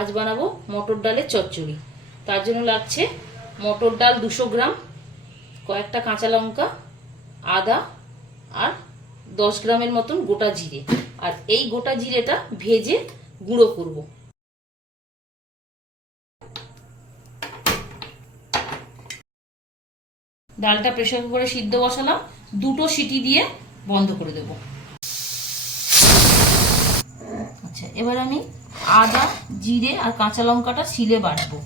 আজ বানাবো মটর ডালের চচ্চড়ি। তার জন্য লাগছে মটর ডাল 200 গ্রাম, কয়েকটা কাঁচা লঙ্কা, আদা আর 10 গ্রামের মতন গোটা জিরে। আর এই গোটা জিরেটা ভেজে গুঁড়ো করব। ডালটা প্রেসার কুকারে সিদ্ধ বসালাম, 2টো সিটি দিয়ে বন্ধ করে দেব। আচ্ছা, এবার আমি আদা, জিরে আর কাঁচা লঙ্কাটা শিলে বাটবো।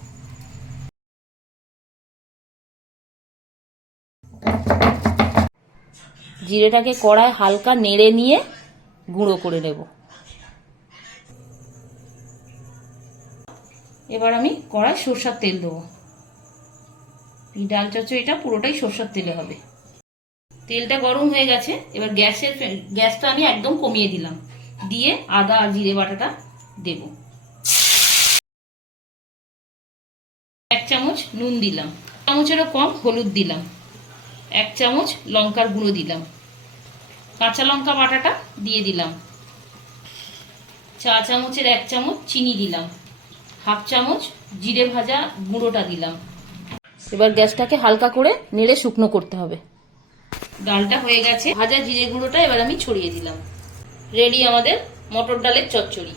জিরেটাকে কড়ায় হালকা নেড়ে নিয়ে গুঁড়ো করে নেব। এবার আমি কড়ায় সরষের তেল দেবো। এই ডাল চচ্চড়িটা পুরোটাই সরষের তেলে হবে। তেলটা গরম হয়ে গেছে, এবার গ্যাসটা আমি একদম কমিয়ে দিলাম, দিয়ে আদা আর জিরে বাটাটা দেব। 1 চামচ নুন দিলাম, 1 চামচেরও কম হলুদ দিলাম, 1 চামচ লঙ্কার গুঁড়ো দিলাম, কাঁচা লঙ্কা বাটাটা দিয়ে দিলাম, 4 চামচের 1 চামচ চিনি দিলাম, 1/2 চামচ জিরে ভাজা গুঁড়োটা দিলাম। এবার গ্যাসটাকে হালকা করে নেড়ে শুকনো করতে হবে। ডালটা হয়ে গেছে, ভাজা জিরে গুঁড়োটা এবার আমি ছড়িয়ে দিলাম। রেডি আমাদের মটর ডালের চচ্চড়ি।